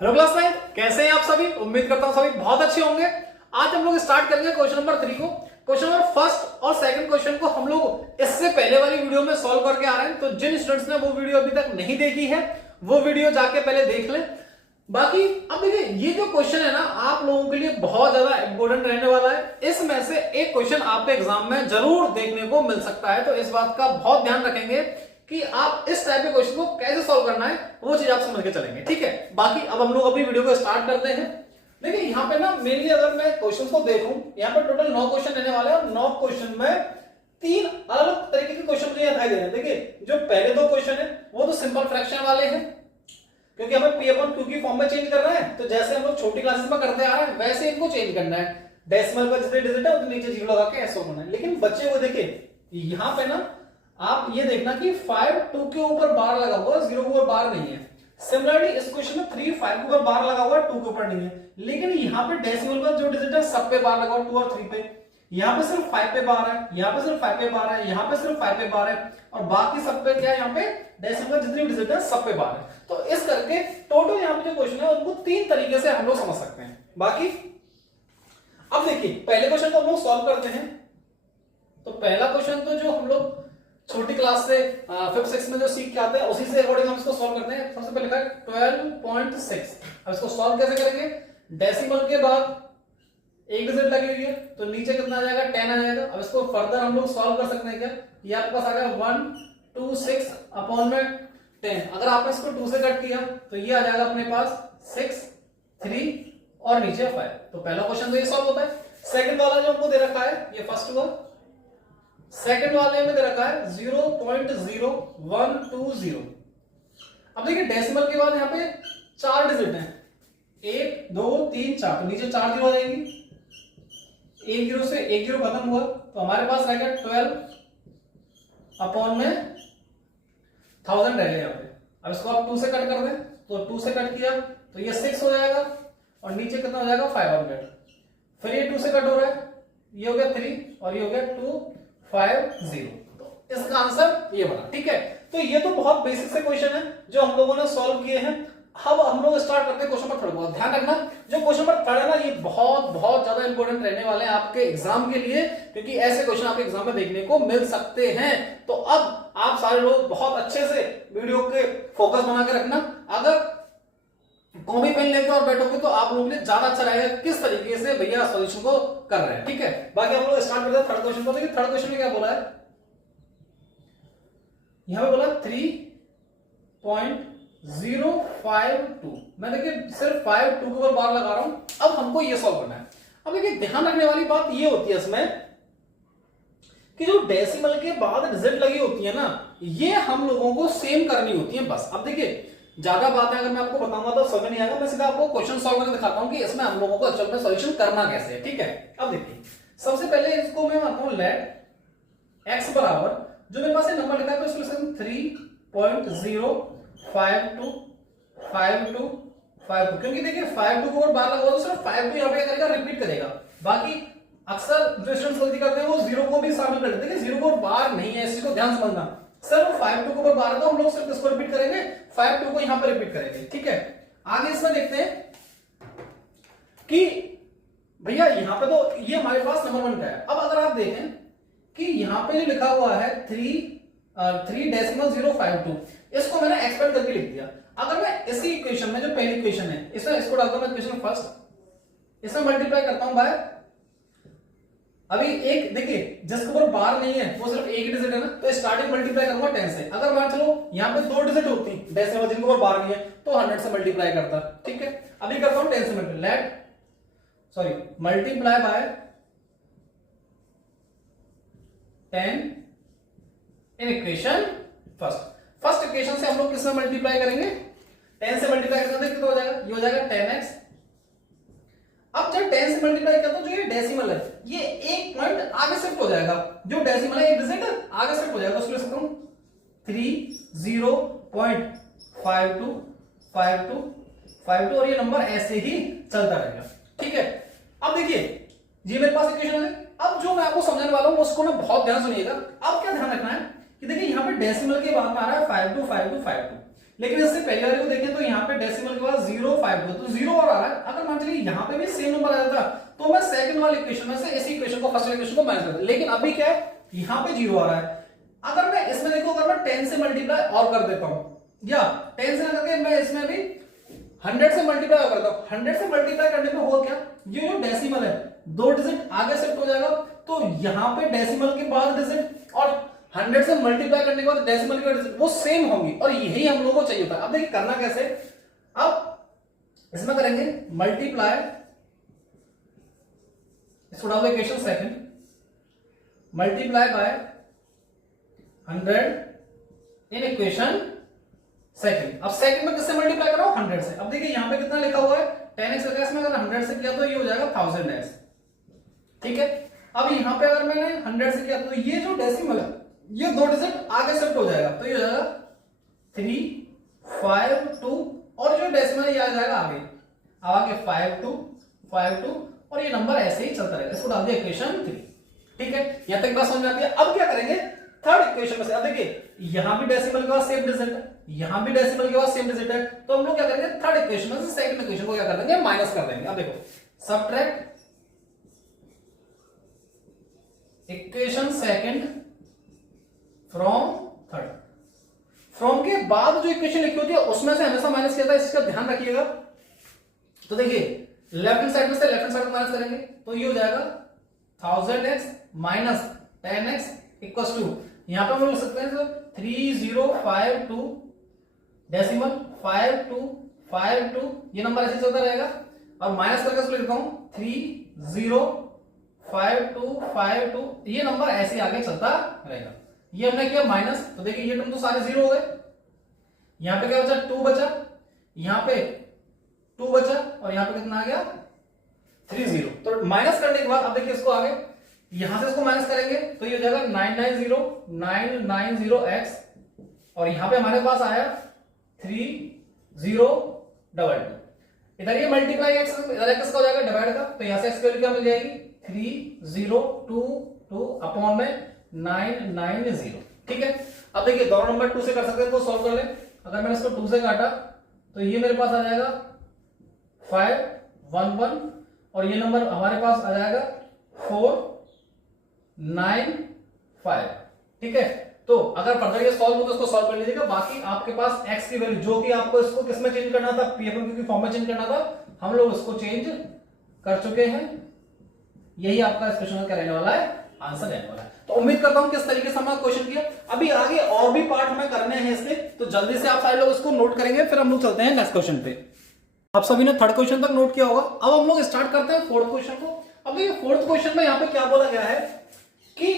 Hello class 9, कैसे हैं आप सभी। उम्मीद करता हूं सभी बहुत अच्छे होंगे। आज हम लोग स्टार्ट करेंगे क्वेश्चन नंबर 3 को। क्वेश्चन नंबर फर्स्ट और सेकंड क्वेश्चन को हम लोग इससे पहले वाली वीडियो में सॉल्व करके आ रहे हैं, तो जिन स्टूडेंट्स ने वो वीडियो अभी तक नहीं देखी है वो वीडियो जाके पहले देख लें। बाकी अब देखिए, ये जो क्वेश्चन है ना आप लोगों के लिए बहुत ज्यादा इंपॉर्टेंट रहने वाला है। इसमें से एक क्वेश्चन आपके एग्जाम में जरूर देखने को मिल सकता है, तो इस बात का बहुत ध्यान रखेंगे कि आप इस टाइप के क्वेश्चन को कैसे सॉल्व करना है, वो चीज आप समझ के चलेंगे। ठीक है, बाकी अब हम लोग अपनी वीडियो को स्टार्ट करते हैं। देखिए यहाँ पे ना मेनली अगर मैं क्वेश्चन को देखूं, यहाँ पे टोटल 9 क्वेश्चन रहने वाले हैं और 9 क्वेश्चन में 3 अलग अलग तरीके के क्वेश्चन मुझे दिखाई दे रहे हैं। देखिए जो पहले 2 क्वेश्चन है वो तो सिंपल फ्रैक्शन वाले हैं, क्योंकि हमें P/Q की फॉर्म में चेंज करना है। तो जैसे हम लोग छोटी क्लासेस में करते आ रहे हैं वैसे इनको चेंज करना है। डेसिमल का जितने डिजिट है उतने नीचे जीरो लगा के ऐसे होना है। लेकिन बच्चे को देखिए यहाँ पे ना आप ये देखना कि 5 2 के ऊपर बार लगा हुआ है, 0 के ऊपर बार नहीं है। सिमिलरली इस क्वेश्चन में 3 5 के ऊपर बार लगा हुआ है, 2 के ऊपर नहीं है। लेकिन यहाँ पे डेसिमल का जो डिजिट है सब पे बार लगा हुआ, 2 और 3 पे। यहाँ पे सिर्फ 5 पे बार है, यहाँ पे सिर्फ 5 पे बार है, यहाँ पे सिर्फ 5 पे बार है, और बाकी सब पे क्या है, यहाँ पे डेसिमल का जितनी डिजिट है सब पे बार है। तो इस करके टोटल यहाँ पे जो क्वेश्चन है उनको 3 तरीके से हम लोग समझ सकते हैं। बाकी अब देखिए पहले क्वेश्चन को हम लोग सॉल्व करते हैं। तो पहला क्वेश्चन तो जो हम लोग छोटी क्लास से 5th 6th में जो सीख के आते हैं उसी से अकॉर्डिंग हम इसको सॉल्व करते हैं। सबसे पहले लिखा है 12.6। अब इसको सॉल्व कैसे करेंगे, डेसिमल के बाद एक डिजिट लगी हुई है तो नीचे कितना आ जाएगा, 10 आ जाएगा। अब इसको फर्दर हम लोग सॉल्व कर सकते हैं। क्या ये आपके पास आ गया 126 अपॉन में 10। अगर आपने इसको 2 से कट किया तो ये आ जाएगा अपने पास 6 3 और नीचे 5। तो पहला क्वेश्चन तो ये सॉल्व होता है। सेकंड वाला जो हमको दे रखा है ये फर्स्ट हुआ, सेकंड वाले में दे रखा है 0.0120। अब देखिए डेसिमल के बाद यहाँ पे 4 डिजिट हैं, 1 2 3 4, तो नीचे 4 जीरो आ जाएंगी। 1 जीरो से 1 जीरो खत्म हुआ तो हमारे पास रहेगा 12 अपॉन में 1000 रहेगा यहाँ पे। अब इसको आप 2 से कट कर दें तो 2 से कट किया तो ये 6 हो जाएगा और नीचे कितना हो जाएगा 500। फिर ये 2 से कट हो रहा है, ये हो गया 3 और ये हो गया 250। तो इसका आंसर ये बना। ठीक है, तो ये तो बहुत बेसिक से क्वेश्चन है जो हम लोगों ने सॉल्व किए हैं। अब हम लोग स्टार्ट करते हैं क्वेश्चन नंबर 3 को। ध्यान रखना जो क्वेश्चन नंबर 3 है ना ये बहुत बहुत ज्यादा इंपॉर्टेंट रहने वाले हैं आपके एग्जाम के लिए, क्योंकि ऐसे क्वेश्चन आपके एग्जाम में देखने को मिल सकते हैं। तो अब आप सारे लोग बहुत अच्छे से वीडियो के फोकस बना के रखना। अगर कॉपी पेन लेके और बैठोगे तो आप लोगों के लिए ज्यादा अच्छा रहेगा किस तरीके से भैया सॉल्यूशन को कर रहे हैं। ठीक है, बाकी हम लोग स्टार्ट करते हैं थर्ड क्वेश्चन को। देखिए थर्ड क्वेश्चन में क्या बोला है, यहां पे बोला 3.052। मैं देखिए सिर्फ 5 2 के ऊपर बार लगा रहा हूं। अब हमको ये सॉल्व करना है। अब देखिए ध्यान रखने वाली बात ये होती है इसमें कि जो डेसिमल के बाद डिजिट लगी होती है ना ये हम लोगों को सेम करनी होती है बस। अब देखिए ज्यादा बात है अगर मैं आपको बताऊंगा तो समझ नहीं आएगा, मैं सीधा आपको क्वेश्चन सॉल्व करके दिखाता हूं कि इसमें हम लोगों को एक्चुअल में सॉल्यूशन करना कैसे है। ठीक है, अब देखिए सबसे पहले इसको मैं मानता हूं लेट x बराबर जो मेरे पास ये नंबर लिखा है तो इसको लिखते हैं 3.05252, क्योंकि देखिए 5 2 के ऊपर बार लगा हुआ तो सिर्फ 5 2 यहां पे करेगा, रिपीट करेगा। बाकी अक्सर जो स्टूडेंट्स गलती करते हैं वो 0 को भी शामिल कर देते हैं, 0 को बार नहीं है, इसी को ध्यान समझना। सर 5 2 के ऊपर बार है तो हम लोग सिर्फ इसको रिपीट करेंगे, 5 2 को यहां पर रिपीट करेंगे। ठीक है, आगे इसमें देखते हैं कि भैया यहां पे तो ये हमारे पास नंबर 1 का है। अब अगर आप देखें कि यहां पे जो लिखा हुआ है 3.052 इसको मैंने एक्सपेंड करके लिख दिया। अगर मैं इसी इक्वेशन में जो पहली इक्वेशन है इसमें इसको डालता हूं मैं इक्वेशन फर्स्ट, इसमें मल्टीप्लाई करता हूं बाय अभी एक देखिए जिसके ऊपर बार नहीं है वो सिर्फ एक डिजिट है ना, तो स्टार्टिंग मल्टीप्लाई करूंगा 10 से। अगर मान चलो यहाँ पे 2 डिजिट होती डेसिमल जिनके ऊपर बार नहीं है तो 100 से मल्टीप्लाई करता। ठीक है, अभी करता हूं 10 से multiply by 10 in equation first equation से हम लोग किसमें मल्टीप्लाई करेंगे, 10 से मल्टीप्लाई करते हैं कितना हो जाएगा, ये हो जाएगा 10x। अब जब 10 से मल्टीप्लाई करता हूं जो ये डेसिमल है ये एक पॉइंट आगे शिफ्ट हो जाएगा, जो डेसिमल है एक डिजिट आगे शिफ्ट हो जाएगा, उसको लिख सकता हूं 30.5252 और ये नंबर ऐसे ही चलता रहेगा। ठीक है, अब देखिए ये मेरे पास इक्वेशन है। अब जो मैं आपको समझाने वाला हूं उसको ना बहुत ध्यान सुनिएगा। अब क्या ध्यान रखना है कि देखिए यहाँ पे डेसिमल के बाद में आ रहा है 525252, लेकिन इससे पहले वाले को देखें तो यहाँ पे डेसिमल के बाद 0 352 तो 0 और आ रहा है। अगर मान चलिए यहाँ पे भी सेम नंबर आ जाता तो मैं सेकंड वाले इक्वेशन में से इसी इक्वेशन को फर्स्ट वाले इक्वेशन को माइनस कर देता, लेकिन अभी क्या है यहाँ पे 0 आ रहा है। अगर मैं इसमें देखो, अगर मैं 10 से मल्टीप्लाई और कर देता हूं या 10 से करके मैं इसमें भी 100 से मल्टीप्लाई करता हूं, 100 से मल्टीप्लाई करने में हो क्या, ये जो डेसिमल है 2 डिजिट आगे शिफ्ट हो जाएगा, तो यहाँ पे डेसिमल के बाद डिजिट और 100 से मल्टीप्लाई करने के बाद डेसिमल के डिजिट वो सेम होंगी, और यही हम लोगों को चाहिए होता है। अब देखिए करना कैसे, अब इसमें करेंगे मल्टीप्लाई, इसको डाल दो equation second, multiply by 100 in equation second. अब सेकंड में किससे मल्टीप्लाई कर रहा हूं, 100 से। अब देखिए यहां पे कितना लिखा हुआ है 10x का, इसमें अगर 100 से किया तो ये हो जाएगा 1000x, ठीक है। अब यहां पे अगर मैंने 100 से किया तो ये जो डेसिमल है ये 2 डिजिट आगे शिफ्ट हो जाएगा, तो ये हो जाएगा 352 और जो डेसिमल है ये आ जाएगा आगे, अब आगे 52 और ये नंबर ऐसे ही चलता रहेगा। इसको डाल दिया इक्वेशन 3, ठीक है। यहां तक बात समझ में आती है। अब क्या करेंगे, थर्ड इक्वेशन में से, अब देखिए यहां भी डेसिमल के बाद सेम डिजिट है, यहां भी डेसिमल के बाद सेम डिजिट है, तो हम लोग क्या करेंगे थर्ड इक्वेशन में से सेकंड इक्वेशन को क्या कर देंगे, माइनस कर देंगे। अब देखो subtract equation second from third, from के बाद जो इक्वेशन लिखी होती है उसमें से हमेशा माइनस किया था, इसका ध्यान रखिएगा। तो देखिए लेफ्ट हैंड साइड में से लेफ्ट हैंड साइड को माइनस करेंगे तो ये हो जाएगा 1000x minus 10x equals to, यहां पे हम लोग लिख सकते हैं 3052 डेसिमल 5252, ये नंबर ऐसे चलता रहेगा, और माइनस करके इसको लिखता हूं 305252, ये नंबर ऐसे आगे चलता रहेगा। ये हमने किया माइनस, तो देखिए ये टर्म तो सारे जीरो हो गए, यहां पे क्या बचा 2 बचा, यहां पे 2 बचा, और यहां पे कितना आ गया 30। तो माइनस करने के बाद अब देखिए इसको आगे यहां से इसको माइनस करेंगे तो ये हो जाएगा 990x, और यहां पे हमारे पास आया 3022, इधर ये मल्टीप्लाई x, इधर x का हो जाएगा डिवाइड का, तो यहां से x की वैल्यू क्या मिल जाएगी 3022 अपॉन में 990, ठीक है। अब देखिए दोनों नंबर 2 से कर सकते हैं तो सॉल्व कर ले, अगर मैंने इसको 2 से काटा तो ये मेरे पास आ जाएगा 511, और ये नंबर हमारे पास आ जाएगा 495, ठीक है। तो अगर फर्दर ये सॉल्व हो तो इसको सॉल्व कर लीजिएगा। बाकी आपके पास x की वैल्यू जो कि आपको इसको किसमें चेंज करना था, पीएफएम की फॉर्म में चेंज करना था, हम लोग इसको चेंज कर चुके हैं। यही आपका इस क्वेश्चन का रहने वाला है, आंसर रहने वाला है। तो उम्मीद करता हूं किस तरीके से हमने क्वेश्चन किया। अभी आगे और भी पार्ट हमें करने हैं इसके, तो जल्दी से आप सारे लोग इसको नोट करेंगे, फिर हम लोग चलते हैं नेक्स्ट क्वेश्चन पे। आप सभी ने थर्ड क्वेश्चन तक नोट किया होगा, अब हम लोग स्टार्ट करते हैं फोर्थ क्वेश्चन को। अब देखिए फोर्थ क्वेश्चन में यहाँ पे क्या बोला गया है कि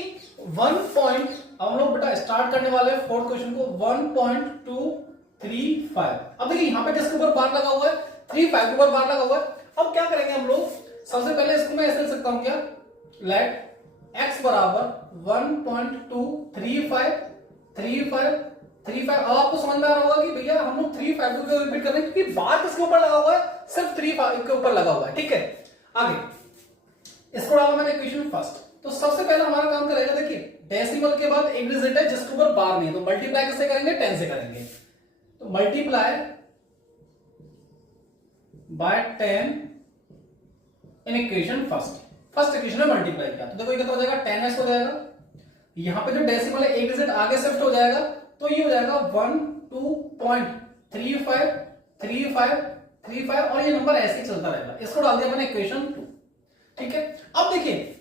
1 पॉइंट, हम लोग बेटा स्टार्ट करने वाले हैं फोर्थ क्वेश्चन को 1.235। अब देखिए यहाँ पे जिसके ऊपर बार लगा हुआ है 35 के ऊपर बार लगा हुआ है। अब क्या करेंगे हम लोग, सबसे पहले इसको मैं ऐसे लिख सकता हूं क्या, लेट x बराबर 1.235 अब आपको समझ में आ रहा होगा कि भैया हम लोग 352 को रिपीट कर रहे हैं क्योंकि बार किसके ऊपर लगा हुआ है, सिर्फ 35 के ऊपर लगा हुआ है, ठीक है। आगे इसको डाला मैंने इक्वेशन फर्स्ट, तो सबसे पहले हमारा काम करेगा, देखिए डेसिमल के बाद एक डिजिट है जिसके ऊपर बार नहीं है, तो मल्टीप्लाई किससे करेंगे 10 से करेंगे, तो multiply by 10 in equation first equation में मल्टीप्लाई किया तो देखो ये कितना हो जाएगा 10x हो जाएगा, यहां पे जो डेसिमल है एक डिजिट आगे शिफ्ट हो जाएगा, तो ये हो जाएगा 12.35 और ये नंबर ऐसे ही चलता रहेगा। इसको डाल दिया मैंने इक्वेशन 2, ठीक है। अब देखिए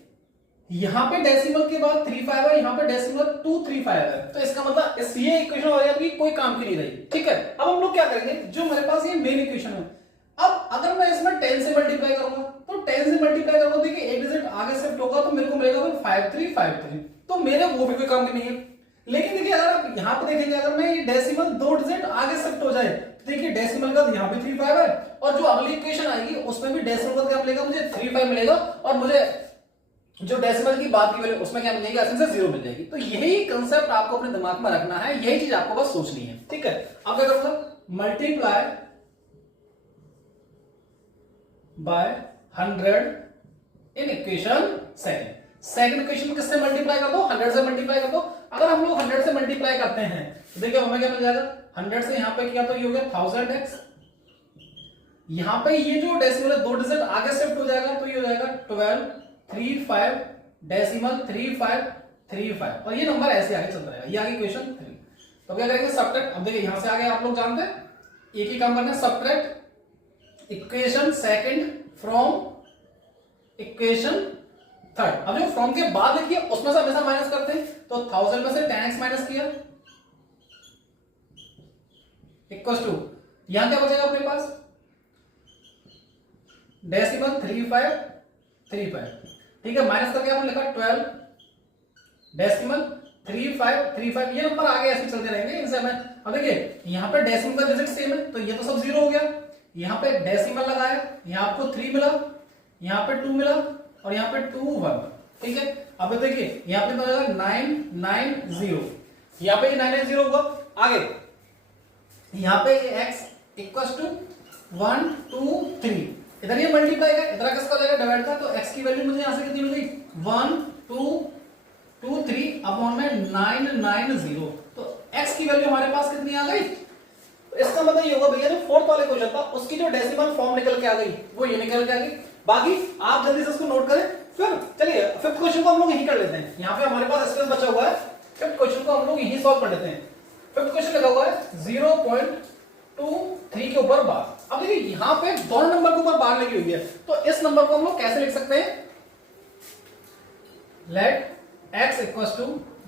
यहां पे डेसिमल के बाद 35 है, यहां पे डेसिमल 235 है, तो इसका मतलब इस ये इक्वेशन हो गया कि कोई काम की नहीं रही, ठीक है। अब हम लोग क्या करेंगे, जो मेरे पास ये मेन इक्वेशन है, अब अगर मैं इसमें 10 से मल्टीप्लाई करूंगा तो 10 से मल्टीप्लाई करूंगा, देखिए एक डिजिट आगे शिफ्ट होगा तो मेरे को मिलेगा 5353, तो मेरे वो भी कोई काम की नहीं है। लेकिन देखिए अगर आप यहां पे देखेंगे, अगर मैं ये डेसिमल 2 डिजिट आगे शिफ्ट हो जाए तो देखिए डेसिमल का यहां भी 35 है, और जो अगली इक्वेशन आएगी उसमें भी डेसिमल का क्या मिलेगा, मुझे 35 मिलेगा, और मुझे जो डेसिमल की बात की वैल्यू उसमें क्या मिलेगी, आसान से 0 मिल जाएगी। तो यही कंसेप्ट आपको अपने दिमाग में रखना है, यही चीज आपको बस सोचनी है, ठीक है। अब क्या करूंगा, multiply by 100 in equation second equation में किससे मल्टीप्लाई कर दो, 100 से मल्टीप्लाई कर दो। अगर हम लोग 100 से मल्टीप्लाई करते हैं तो देखिए हमें क्या मिल जाएगा, 100 से यहां पे किया तो ये हो गया 1000x, यहां पे ये जो डेसिमल है 2 डिजिट आगे शिफ्ट हो जाएगा तो ये हो जाएगा 12 35 डेसिमल 3535 और ये नंबर ऐसे आगे चलता रहेगा। ये आगे क्वेश्चन 3। तो क्या करेंगे सब्ट्रैक्ट। अब देखिए यहां से आगे आप लोग जानते हैं एक ही काम करना है, subtract equation second from equation third. अब जो फ्रॉम के बाद लिखिए उसमें से हमेशा माइनस करते हैं, तो 1000 में से 10x माइनस किया इक्वल्स टू यहां क्या बचेगा अपने पास डेसिमल 3535, ठीक है। माइनस करके आपने लिखा 12 डेसिमल 3535। ये नंबर आगे ऐसे चलते रहेंगे इनसे हमें। अब देखिए यहाँ पे डेसिमल का डिजिट सेम है तो ये तो सब जीरो हो गया। यहाँ पे डेसिमल लगाया, यहाँ आपको 3 मिला, यहाँ पे 2 मिला और यहाँ पे 2 1, ठीक है। अब देखिए यहाँ पे तो 990, यहाँ पे 990 होगा। आगे यहाँ पे x इक्वल्स टू 1 2 3, इधर ये मल्टीप्लाई का, इधर किसका हो जाएगा डिवाइड का, तो x की वैल्यू मुझे यहां से कितनी मिल गई 1 2 2 3 अपॉन में 990। तो x की वैल्यू हमारे पास कितनी आ गई, तो इसका मतलब ये होगा भैया जो फोर्थ वाले क्वेश्चन था उसकी जो डेसिमल फॉर्म निकल के आ गई वो ये निकल के आ गई। बाकी आप जल्दी से इसको नोट करें। फिर चलिए फिफ्थ क्वेश्चन को हम लोग यही कर लेते हैं। यहाँ पे हमारे पास स्पेस बचा हुआ है, फिफ्थ क्वेश्चन को हम लोग यही सॉल्व कर लेते हैं। फिफ्थ क्वेश्चन लगा हुआ है 0.23 के ऊपर बार। अब देखिए यहाँ पे दोनों नंबर के ऊपर बार लगी हुई है, तो इस नंबर को हम लोग कैसे लिख सकते हैं, लेट x इक्वल्स टू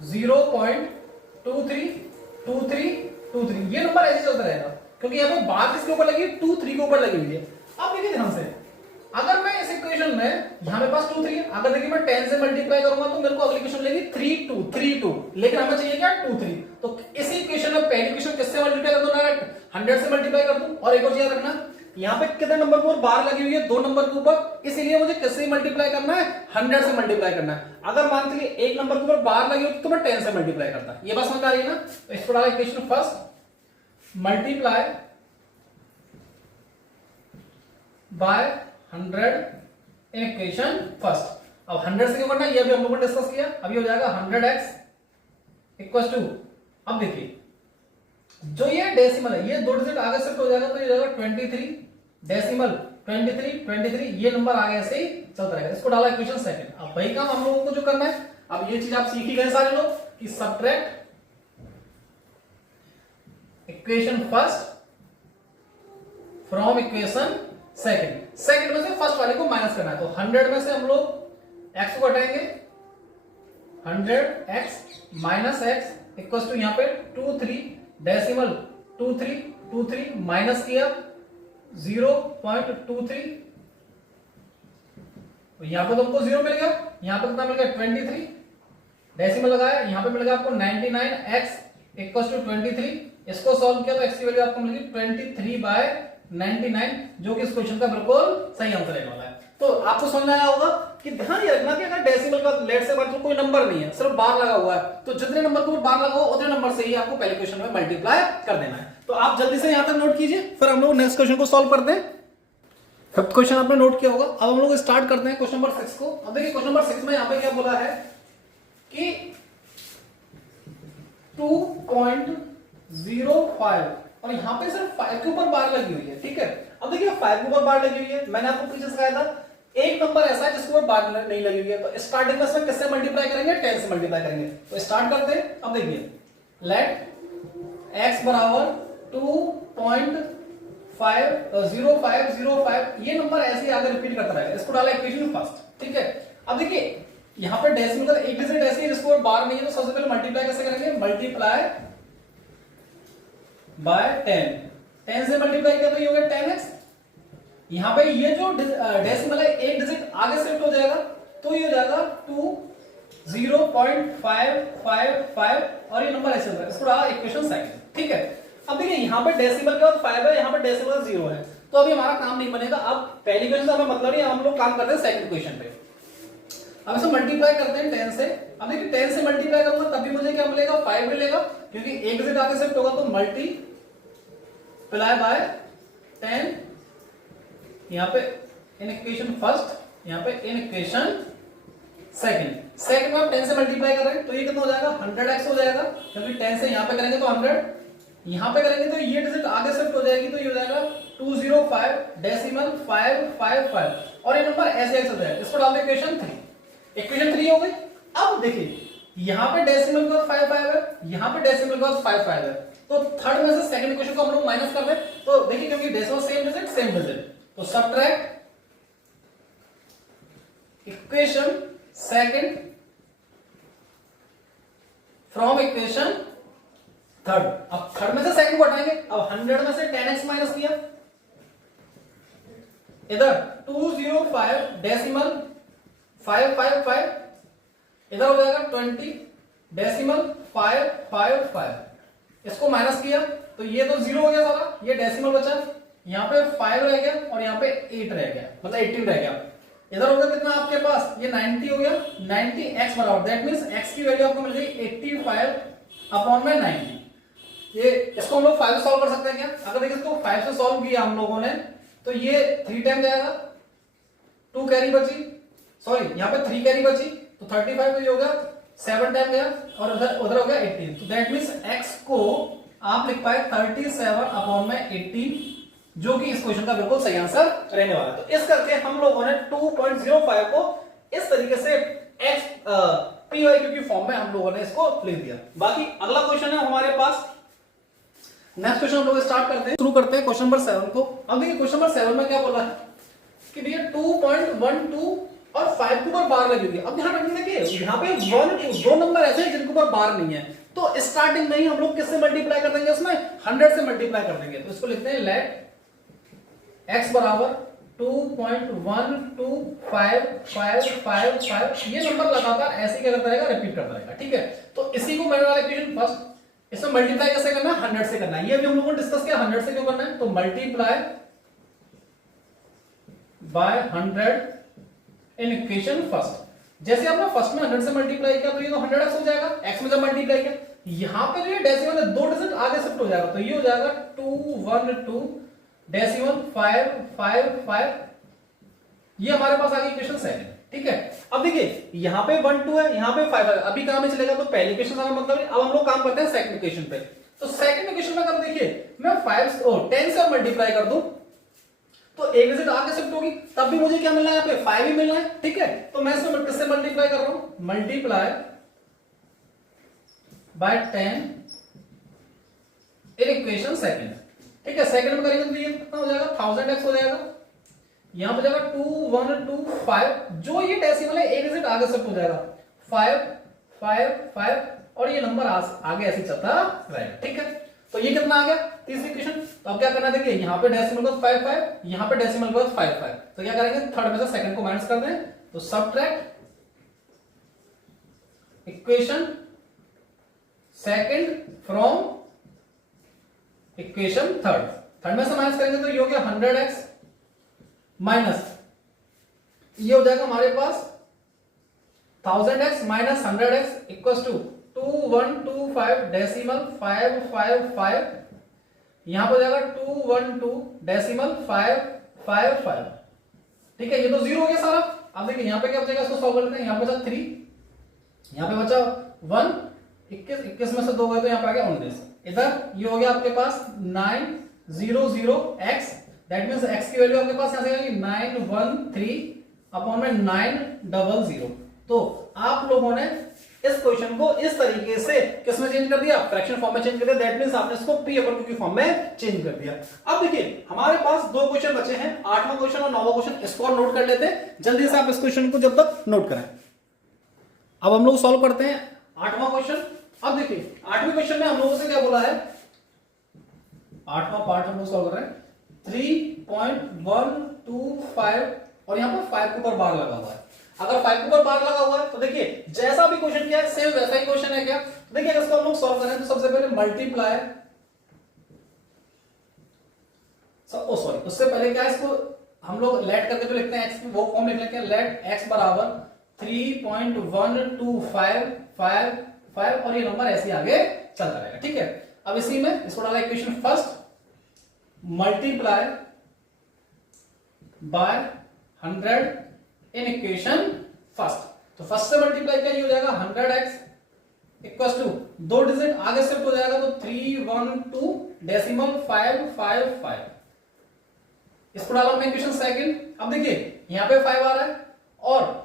0.232323। ये नंबर ऐसे चलता रहेगा क्योंकि यहाँ पे बार किसके ऊपर लगी है 2 3 के ऊपर लगी हुई है। अब देखिए ध्यान से, अगर मैं इस इक्वेशन में यहाँ पे पास 2 3 है, अगर देखिए मैं 10 से मल्टीप्लाई करूंगा तो मेरे को अगली इक्वेशन लेगी 3 2 3 2, लेकिन हमें चाहिए क्या 2 3। तो इसी इक्वेशन में पहली इक्वेशन किससे मल्टीप्लाई कर दूं, 100 से मल्टीप्लाई कर दूं। और एक और चीज रखना, यहाँ पे कितने नंबर के ऊपर बार लगी हुई है 2 नंबर के ऊपर, इसीलिए मुझे किससे मल्टीप्लाई करना है 100 से मल्टीप्लाई करना है। अगर मान के लिए एक नंबर के ऊपर बार लगी हुई तो मैं 10 से मल्टीप्लाई करता। ये बात समझ आ रही है ना। तो इस पर डाला equation first multiply by 100 in equation first. अब 100 से क्या करना है ये भी हम लोगों ने डिस्कस किया। अभी हो जाएगा 100x इक्वल्स टू, अब देखिए जो ये डेसिमल है ये 2 डिजिट आगे शिफ्ट हो जाएगा तो ये हो जाएगा 23 डेसिमल 23 ये नंबर आगे ऐसे ही चलता रहेगा। इसको डाला इक्वेशन सेकंड। अब वही काम हम लोगों को जो करना है, अब ये चीज आप सीख ही गए सारे लोग कि subtract equation first from equation second. Second में से फर्स्ट वाले को माइनस करना है, तो 100 में से हम लोग x को हटाएंगे, 100x minus x equals to यहाँ पे 2 3 डेसिमल 2 3 2 3 माइनस किया 0.23, तो यहां पे तुमको 0 मिल गया, यहां पे कितना मिल गया 23 डेसिमल लगाया, यहां पे मिल गया आपको 99x इक्वल्स टू 23। इसको सॉल्व किया तो x की वैल्यू आपको मिल गई 23/99, जो कि इस क्वेश्चन का बिल्कुल सही आंसर रहने वाला है। तो आपको समझ में आया होगा कि ध्यान ये रखना कि अगर डेसिमल का लेट से मतलब कोई नंबर नहीं है, सिर्फ बार लगा हुआ है, तो जितने नंबर के ऊपर बार लगा हो उतने नंबर से ही आपको पहले क्वेश्चन में मल्टीप्लाई कर देना है। तो आप जल्दी से यहां तक नोट कीजिए, फिर हम लोग नेक्स्ट क्वेश्चन को सॉल्व करते हैं। फिफ्थ क्वेश्चन आपने नोट किया होगा। अब हम लोग स्टार्ट करते हैं क्वेश्चन नंबर 6 को। अब देखिए क्वेश्चन नंबर 6 में यहां पे क्या बोला है कि 2.05 और यहां पे सिर्फ 5 के ऊपर बार लगी हुई है, ठीक है। अब देखिए 5 के ऊपर बार लगी हुई है, मैंने आपको पीछे सिखाया था एक नंबर ऐसा है जिसके ऊपर बार नहीं लगी हुई है, तो स्टार्टिंग में इसमें किससे मल्टीप्लाई करेंगे 10 से मल्टीप्लाई करेंगे। तो स्टार्ट करते हैं। अब देखिए लेट x बराबर 2.0505 ये नंबर ऐसे ही आगे रिपीट करता रहेगा। इसको डाला इक्वेशन फर्स्ट, ठीक है। अब देखिए यहां पे डेसिमल का एक डिजिट ऐसे है जिसके ऊपर बार नहीं है, तो सबसे पहले मल्टीप्लाई कैसे करेंगे, मल्टीप्लाई बाय 10 से मल्टीप्लाई किया तो ये हो गया 10x। यहां पे ये जो डेसिमल है एक डिजिट आगे शिफ्ट हो जाएगा तो ये हो जाएगा 0.555 और ये नंबर ऐसे होगा। इसको डाला इक्वेशन सेकंड, ठीक है। अब देखिए यहां पे डेसिमल के बाद 5 है, यहां पे डेसिमल 0 है, तो अभी हमारा काम नहीं बनेगा। अब पहली क्वेश्चन से हमें मतलब नहीं, हम लोग काम करते हैं सेकंड क्वेश्चन पे। अब इसे मल्टीप्लाई करते हैं 10 से। अब देखिए 10 से मल्टीप्लाई करूंगा तब भी मुझे क्या मिलेगा 5 मिलेगा, क्योंकि एक डिजिट आगे शिफ्ट होगा तो मल्टीप्लाई बाय 10 यहां पे इन इक्वेशन फर्स्ट, यहां पे इन इक्वेशन सेकंड। सेकंड में आप 10 से मल्टीप्लाई कर रहे हैं तो ये कितना हो जाएगा 100x हो जाएगा, क्योंकि 10 से यहां पे करेंगे तो 100, यहां पे करेंगे तो ये डिजिट आगे शिफ्ट हो जाएगी तो ये हो जाएगा 205 डेसिमल 555 और ये नंबर ऐसे ऐसे होता है। इसको डाल दे इक्वेशन 3। इक्वेशन 3 हो गई। अब देखिए यहां पे डेसिमल का 55 है, यहां पे डेसिमल का 55 है, तो थर्ड में से सेकंड इक्वेशन को हम लोग माइनस कर दें। तो देखिए क्योंकि डेसिमल सेम डिजिट, तो subtract equation second from equation third. अब थर्ड में से सेकंड को हटाएंगे। अब 100 में से 10x माइनस किया, इधर 205 डेसिमल 555, इधर हो जाएगा 20 डेसिमल 555। इसको माइनस किया तो ये तो 0 हो गया सारा, ये डेसिमल बचा, यहाँ पे 5 रह गया और यहाँ पे 8 रह गया, मतलब 18 रह गया। इधर होगा कितना आपके पास, ये 90 हो गया, 90 x बराबर, दैट मींस x की वैल्यू आपको मिल गई 85 अपॉन में 90। ये इसको हम लोग 5 से सॉल्व कर सकते हैं क्या? अगर देखिए इसको 5 से सॉल्व किया हम लोगों ने तो ये 3 टाइम जाएगा, 2 कैरी बची, सॉरी यहाँ पे 3 कैरी बची, तो 35 तो ये हो गया 7 टाइम गया और उधर हो गया 18। तो दैट मींस x को आप लिख पाए 37 अपॉन में 18, जो कि इस क्वेश्चन का बिल्कुल सही आंसर रहने वाला है। तो इस करके हम लोगों ने 2.05 को इस तरीके से x PYQ की फॉर्म में हम लोगों ने इसको लिख दिया। बाकी अगला क्वेश्चन है हमारे पास, नेक्स्ट क्वेश्चन हम लोग स्टार्ट करते हैं, शुरू करते हैं क्वेश्चन नंबर 7 को। अब देखिए क्वेश्चन नंबर 7 में क्या बोला है कि भैया 2.12 और 5 के ऊपर बार लगी हुई है। अब ध्यान रखिए देखिए यहाँ पे 1 2 दो नंबर ऐसे हैं जिनके ऊपर बार नहीं है, तो स्टार्टिंग में ही हम लोग किससे मल्टीप्लाई कर देंगे, उसमें 100 से मल्टीप्लाई कर देंगे। तो इसको लिखते हैं लेट x बराबर 2.125555, ये नंबर लगातार ऐसे क्या करता रहेगा, रिपीट करता रहेगा। ठीक है, तो इसी को मैंने वाला इक्वेशन फर्स्ट, इसमें मल्टीप्लाई कैसे करना है, 100 से करना है। ये भी हम लोगों ने डिस्कस किया 100 से क्यों करना है, तो multiply by 100 in equation first. जैसे आपने फर्स्ट में 100 से मल्टीप्लाई किया तो ये तो 100x हो जाएगा, x में जब मल्टीप्लाई किया, यहां पे जो ये डेसिमल है 2 डिजिट आगे शिफ्ट हो जाएगा, तो ये हो जाएगा 212 डेसिमल 555, ये हमारे पास आ गई इक्वेशन सेकंड। ठीक है, अब देखिए यहां पे 1 2 है, यहां पे 5 है, अभी काम में चलेगा तो पहले इक्वेशन का मतलब है। अब हम लोग काम करते हैं सेकंड इक्वेशन पे। तो सेकंड इक्वेशन में अगर देखिए मैं 10 से मल्टीप्लाई कर दूं तो एक डिजिट आगे शिफ्ट होगी, तब भी मुझे क्या मिलना है, यहाँ पे 5 ही मिलना है। ठीक है, तो मैं इसमें किससे मल्टीप्लाई कर रहा हूं, multiply by 10 in equation second. ठीक है, सेकंड में करेंगे तो ये कितना हो जाएगा, 1000x हो जाएगा, यहां पर जाएगा 2125, जो ये डेसिमल है एक डिजिट आगे शिफ्ट हो जाएगा 555 और ये नंबर आगे ऐसे चलता रहेगा। ठीक है, तो ये कितना आ गया, तीसरी इक्वेशन। तो अब क्या करना है, देखिए यहां पे डेसिमल का 55, यहां पे डेसिमल का 55, तो क्या करेंगे, थर्ड में से सेकंड को माइनस कर दें, तो subtract equation second from equation third. Third में से माइनस करेंगे तो ये हो गया 100x माइनस ये हो जाएगा हमारे पास 1000x minus 100x equals to 2125 decimal 555, यहां पर जाएगा 212 डेसिमल 555। ठीक है, ये तो 0 हो गया सारा। अब देखिए यहां पे क्या बचेगा, इसको सॉल्व कर लेते हैं। यहां पे बचा 3, यहां पे बचा 1, 21 में से 2 गए तो यहां पे आ गया 19। इधर ये हो गया आपके पास 900x, दैट मींस x की वैल्यू आपके पास यहां से आएगी 913 अपॉन में 900। तो आप लोगों ने इस क्वेश्चन को इस तरीके से किसमें चेंज कर दिया, फ्रैक्शन फॉर्म में चेंज कर दिया, दैट मींस आपने इसको p अपॉन q की फॉर्म में चेंज कर दिया। अब देखिए हमारे पास 2 क्वेश्चन बचे हैं, 8वां क्वेश्चन और 9वां क्वेश्चन, इसको और नोट कर लेते हैं जल्दी से। आप इस क्वेश्चन को जब तक नोट करें, अब हम लोग सॉल्व करते हैं 8वां क्वेश्चन। अब देखिए 8वें क्वेश्चन में हम लोगों से क्या बोला है, 8वां पार्ट हम लोग सॉल्व कर रहे हैं 3.125 और यहां पर 5 के ऊपर बार लगा हुआ है। अगर 5 के ऊपर बार लगा हुआ है तो देखिए जैसा भी क्वेश्चन किया है सेम वैसा ही क्वेश्चन है क्या। तो देखिए इसको हम लोग सॉल्व करें तो सबसे पहले मल्टीप्लाई, सॉरी उससे पहले क्या, इसको हम लोग लेट करके जो लिखते हैं x की वो फॉर्म लिख लेते हैं, लेट x बराबर 3.1255 और ये नंबर ऐसे आगे चलता रहेगा। ठीक है, अब इसी में इसको डाला equation first, multiply by 100 in equation first. तो फर्स्ट से मल्टीप्लाई किया, ये हो जाएगा 100x इक्वल्स टू 2 डिजिट आगे शिफ्ट हो जाएगा तो 312 डेसिमल 555, इसको डाला हमने इक्वेशन सेकंड। अब देखिए यहाँ पे 5 आ रहा है और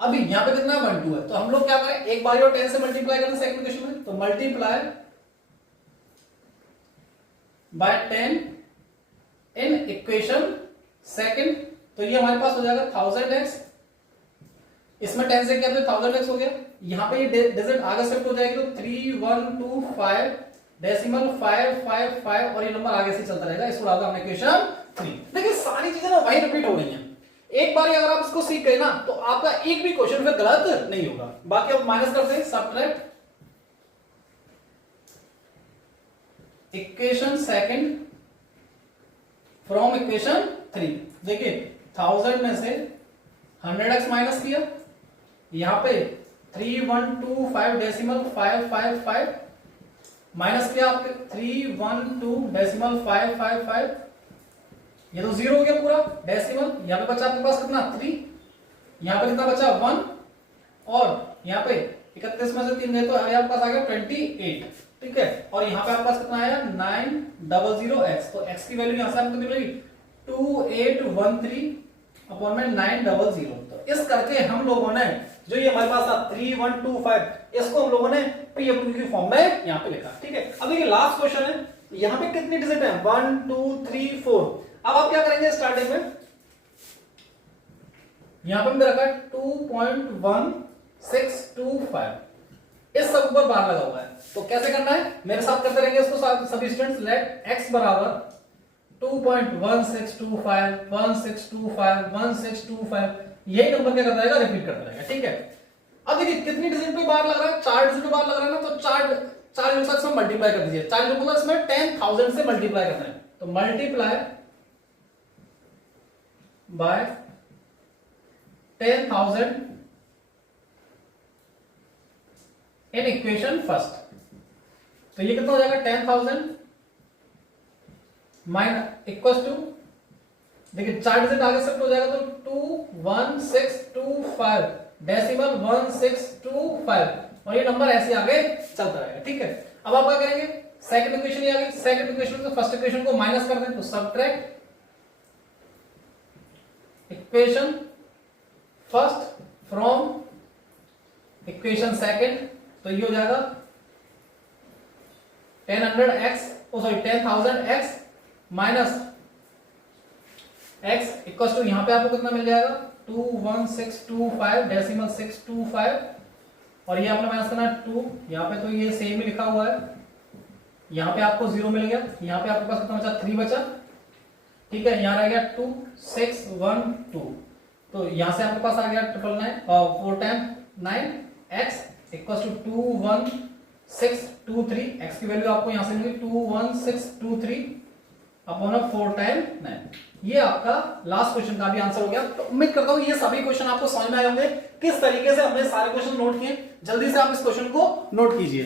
अभी यहाँ पे कितना 1 2 है, तो हम लोग क्या करें, एक बार और 10 से मल्टीप्लाई करें सेकंड इक्वेशन में, तो multiply by 10 in equation second, तो ये हमारे पास हो जाएगा 1000x, इसमें 10 से क्या तो 1000x हो गया, यहाँ पे ये डिजिट आगे शिफ्ट हो जाएगी तो 3125 डेसिमल 555 और ये नंबर आगे से चलता रहेगा। इसको डालता हमने इक्वेशन 3। देखिए सारी चीजें ना वही रिपीट हो रही हैं, एक बार अगर आप इसको सीख गए ना तो आपका एक भी क्वेश्चन फिर गलत नहीं होगा। बाकी अब माइनस करते हैं, subtract equation second from equation 3। देखिए 1000 में से 100x माइनस किया, यहां पे 3125 डेसिमल 555 माइनस किया आपके 312 डेसिमल 555, ये तो 0 हो गया पूरा डेसिमल। यहां पे बचा आपके पास कितना 3, यहां पे कितना बचा 1 और यहां पे 31 में से 3 गए तो आपके पास आ गया 28, ठीक है। और यहां पे आपके पास कितना आया 900x, तो x की वैल्यू यहां से आपको मिलेगी 2813 अपॉन में 900। तो इस करके हम लोगों ने जो ये हमारे पास था 3125, इसको हम लोगों ने पीएमक्यू की फॉर्म में यहां पे लिखा, ठीक है। अब देखिए लास्ट क्वेश्चन है, यहां पे कितनी डिजिट है 1 2 3 4। अब आप क्या करेंगे स्टार्टिंग में, यहां पे मैंने रखा 2.1625, इस सब ऊपर बार लगा हुआ है, तो कैसे करना है मेरे साथ करते रहेंगे इसको सभी स्टूडेंट्स। लेट x बराबर 2.1625 1625 1625, यही नंबर क्या करता रहेगा रिपीट करता रहेगा, ठीक है। अब देखिए कितनी डिजिट पे बार लग रहा है, 4 डिजिट पे बार लग रहा है ना, तो 4 के साथ इसमें मल्टीप्लाई कर दीजिए। 4 मतलब इसमें 10,000 से मल्टीप्लाई करना है, तो multiply by 10,000 in equation first, तो ये कितना हो जाएगा 10,000 माइनस इक्वल टू, देखिए 4 डिजिट आगे शिफ्ट हो जाएगा तो 21625 डेसिमल 1625 और ये नंबर ऐसे आगे चलता रहेगा, ठीक है। अब आप क्या करेंगे, सेकंड इक्वेशन ये आ गई, सेकंड इक्वेशन से फर्स्ट इक्वेशन को माइनस कर दें, तो subtract equation first from equation second, तो ये हो जाएगा 10,000x minus x equal to, यहां पे आपको कितना मिल जाएगा 21625 डेसिमल 625 और ये आपने माइनस करना 2, यहां पे तो ये सेम ही लिखा हुआ है, यहां पे आपको 0 मिल गया, यहां पे आपके पास कितना बचा 3 बचा, ठीक है। यहां रह गया 2612, तो यहां से आपके पास आ गया 999 और 4 time 9x equal to 21623, x की वैल्यू आपको यहां से मिलेगी 21623 अपॉन 4 टाइम 9। ये आपका लास्ट क्वेश्चन का भी आंसर हो गया। तो उम्मीद करता हूं ये सभी क्वेश्चन आपको समझ में आए होंगे, किस तरीके से हमने सारे क्वेश्चन नोट किए। जल्दी से आप इस क्वेश्चन को नोट कीजिए।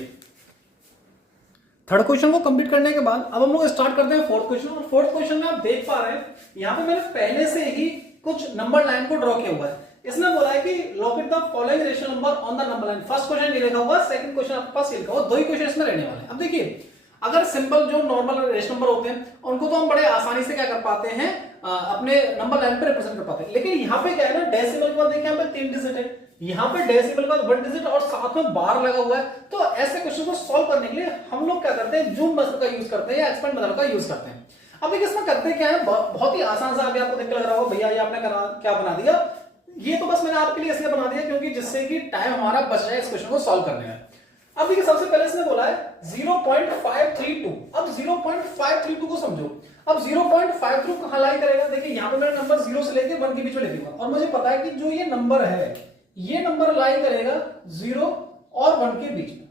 थर्ड क्वेश्चन को कंप्लीट करने के बाद अब हम लोग स्टार्ट करते हैं फोर्थ क्वेश्चन। और फोर्थ क्वेश्चन में आप देख पा रहे हैं यहां पे मैंने पहले से ही कुछ नंबर लाइन को ड्रॉ किया हुआ है। इसमें बोला है कि locate the following rational number on the number line. First question ये लिखा हुआ, सेकंड क्वेश्चन आपके पास ये लिखा हुआ, दो ही क्वेश्चन इसमें रहने वाले हैं। अब देखिए अगर सिंपल जो नॉर्मल रेशनल नंबर होते हैं उनको तो हम बड़े आसानी से क्या कर पाते हैं, अपने नंबर लाइन पे रिप्रेजेंट कर पाते हैं। लेकिन यहाँ पे क्या है ना, डेसिमल के बाद देखिए यहाँ पे 3 डिजिट है, यहाँ पे डेसिमल के बाद 1 डिजिट और साथ में बार लगा हुआ है। तो ऐसे क्वेश्चन को सॉल्व करने के लिए हम लोग क्या करते हैं, जूम मेथड का यूज करते हैं या एक्सपेंड मेथड का यूज करते हैं। अब देखिए इसमें करते क्या है, बहुत ही आसान सा अभी आपको देख के लग रहा होगा भैया ये आपने क्या बना दिया। ये तो बस मैंने आपके लिए इसलिए बना दिया क्योंकि जिससे कि टाइम हमारा बच जाए इस क्वेश्चन को सॉल्व करने में। अब देखिए सबसे पहले इसने बोला है 0.532। अब 0.532 को समझो। अब 0.532 कहां लाई करेगा, देखिए यहां पे मेरा नंबर 0 से लेके 1 के बीच में लिख दूंगा और मुझे पता है कि जो ये नंबर है ये नंबर लाई करेगा 0 और 1 के बीच में,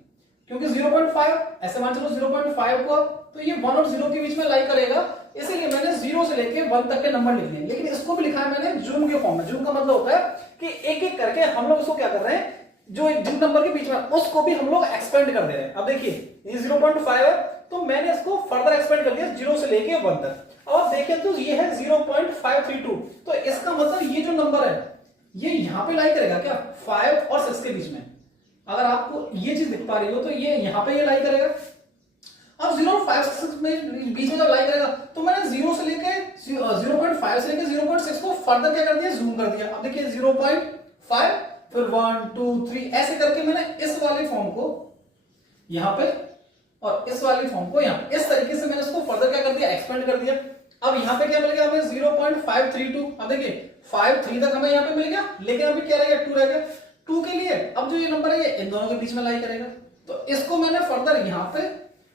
क्योंकि 0.5 ऐसे मान चलो 0.5 को, तो ये 1 और 0 के बीच में लाई करेगा, इसीलिए मैंने 0 से लेके 1 तक के नंबर लिख दिए। लेकिन इसको भी लिखा है मैंने जूम के फॉर्म में। जूम का मतलब होता है कि एक एक करके हम लोग उसको क्या कर रहे हैं, जो जिन नंबर के बीच में उसको भी हम लोग एक्सपेंड कर दे रहे हैं। अब देखिए ये 0.5 है तो मैंने इसको फर्दर एक्सपेंड कर दिया 0 से लेके 1 तक। अब आप देखें तो ये है 0.532, तो इसका मतलब ये जो नंबर है ये यहां पे लाई करेगा क्या 5 और 6 के बीच में। अगर आपको ये चीज दिख पा रही हो तो ये यहां पे ये लाई करेगा। अब 0 और 5 6 में बीच में जब लाई करेगा तो मैंने 0 से लेके 0.5 से लेके 0.6 को फर्दर क्या कर दिया, जूम कर दिया। अब देखिए 0.5 फिर 1 2 3 ऐसे करके मैंने इस वाले फॉर्म को यहां पे और इस वाली फॉर्म को यहां, इस तरीके से मैंने इसको फर्दर क्या कर दिया, एक्सपेंड कर दिया। अब यहां पे क्या मिल गया हमें 0.532। अब देखिए 5 3 तक हमें यहां पे मिल गया, लेकिन अभी क्या रह गया, 2 रह गया। 2 के लिए अब जो ये नंबर है ये इन दोनों के बीच में लाई करेगा, तो इसको मैंने फर्दर यहां पे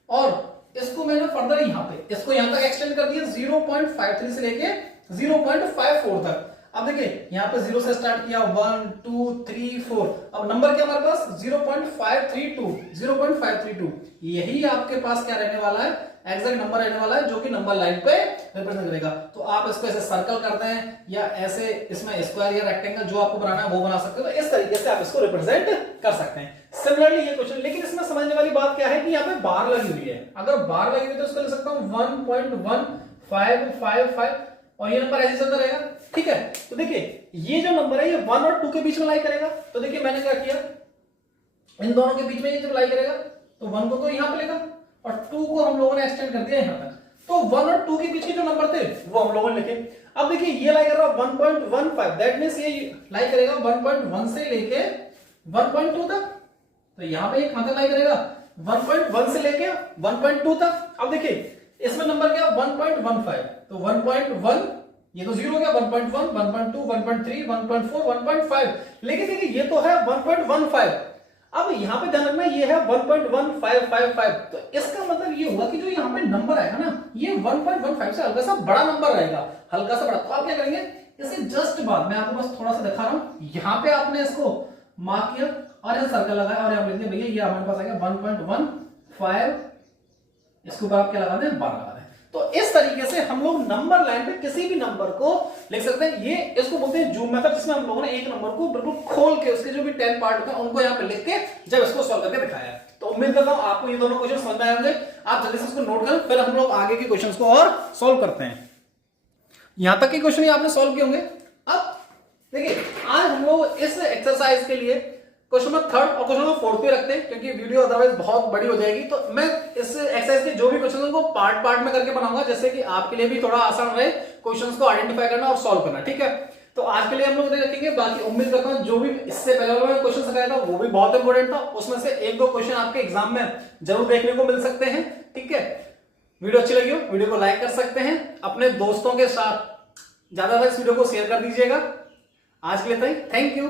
और इसको मैंने फर्दर यहां पे, इसको यहां तक एक्सटेंड कर दिया 0.53 से लेके 0.54 तक। अब देखिए यहां पे 0 से स्टार्ट किया 1 2 3 4, अब नंबर क्या हमारे पास 0.532 यही आपके पास क्या रहने वाला है, एग्जैक्ट नंबर रहने वाला है, जो कि नंबर लाइन पे रिप्रेजेंट करेगा। तो आप इसको ऐसे सर्कल करते हैं या ऐसे इसमें स्क्वायर या रेक्टेंगल जो आपको बनाना है वो बना सकते हो, तो इस तरीके से आप इसको रिप्रेजेंट कर सकते हैं। सिमिलरली ये क्वेश्चन, लेकिन इसमें समझने वाली बात क्या है कि यहाँ पे बार लगी हुई है, अगर बार लगी हुई तो इसको लिख सकता हूं 1.1555 और ये नंबर ऐसे चलता रहेगा, ठीक है। तो देखिए ये जो नंबर है ये 1 और 2 के बीच में लाई करेगा, तो देखिए मैंने क्या किया, इन दोनों के बीच में ये जब लाई करेगा तो 1 को तो यहां पे लिखा और 2 को हम लोगों ने एक्सटेंड कर दिया यहां तक, तो 1 और 2 के बीच के जो नंबर थे वो हम लोगों ने लिखे। अब देखिए ये लाई कर रहा है 1.15, दैट मींस ये लाई करेगा 1.1 से लेके 1.2 तक, तो यहां पे ये कहां तक लाई करेगा 1.1 से लेके 1.2 तक। अब देखिए इसमें नंबर क्या 1.15, तो 1.1 ये तो 0 हो गया, 1.1 1.2 1.3 1.4 1.5, लेकिन देखिए ये तो है 1.15। अब यहां पे ध्यान रखना ये है 1.1555, तो इसका मतलब ये होगा कि जो यहां पे नंबर आएगा ना ये 1.15 से हल्का सा बड़ा नंबर रहेगा, हल्का सा बड़ा। तो आप क्या करेंगे, इसे जस्ट बाद मैं आपको बस थोड़ा सा दिखा रहा हूं, यहां पे आपने इसको मार्क किया और यहां सर्कल लगाया और यहां लिख दिया भैया ये हमारे पास आएगा 1.15, इसके ऊपर आप क्या लगा दें 12 लगा दें। तो इस तरीके से हम लोग नंबर लाइन पे किसी भी नंबर को लिख सकते हैं। ये इसको बोलते हैं जूम मेथड, जिसमें हम लोगों ने एक नंबर को बिल्कुल खोल के उसके जो भी 10 पार्ट होते हैं उनको यहाँ पे लिख के जब इसको सॉल्व करके दिखाया है। तो उम्मीद करता हूं आपको ये दोनों क्वेश्चन समझ में आए होंगे। आप जल्दी से इसको नोट करें, फिर हम लोग आगे के क्वेश्चन को और सॉल्व करते हैं। यहां तक के क्वेश्चन आपने सॉल्व किए होंगे। अब देखिए आज हम लोग इस एक्सरसाइज के लिए क्वेश्चन नंबर 3 और क्वेश्चन नंबर 4 पे रखते हैं, क्योंकि वीडियो अदरवाइज बहुत बड़ी हो जाएगी। तो मैं इस एक्सरसाइज के जो भी क्वेश्चन को पार्ट पार्ट में करके बनाऊंगा, जैसे कि आपके लिए भी थोड़ा आसान रहे क्वेश्चंस को आइडेंटिफाई करना और सॉल्व करना, ठीक है। तो आज के लिए हम लोग देखेंगे, बाकी उम्मीद करता हूं जो भी इससे पहले वाला क्वेश्चन सिखाया था वो भी बहुत इंपॉर्टेंट था, उसमें से 1-2 क्वेश्चन आपके एग्जाम में जरूर देखने को मिल सकते हैं, ठीक है। वीडियो अच्छी लगी हो वीडियो को लाइक कर सकते हैं, अपने दोस्तों के साथ ज्यादातर इस वीडियो को शेयर कर दीजिएगा। आज के लिए थैंक यू।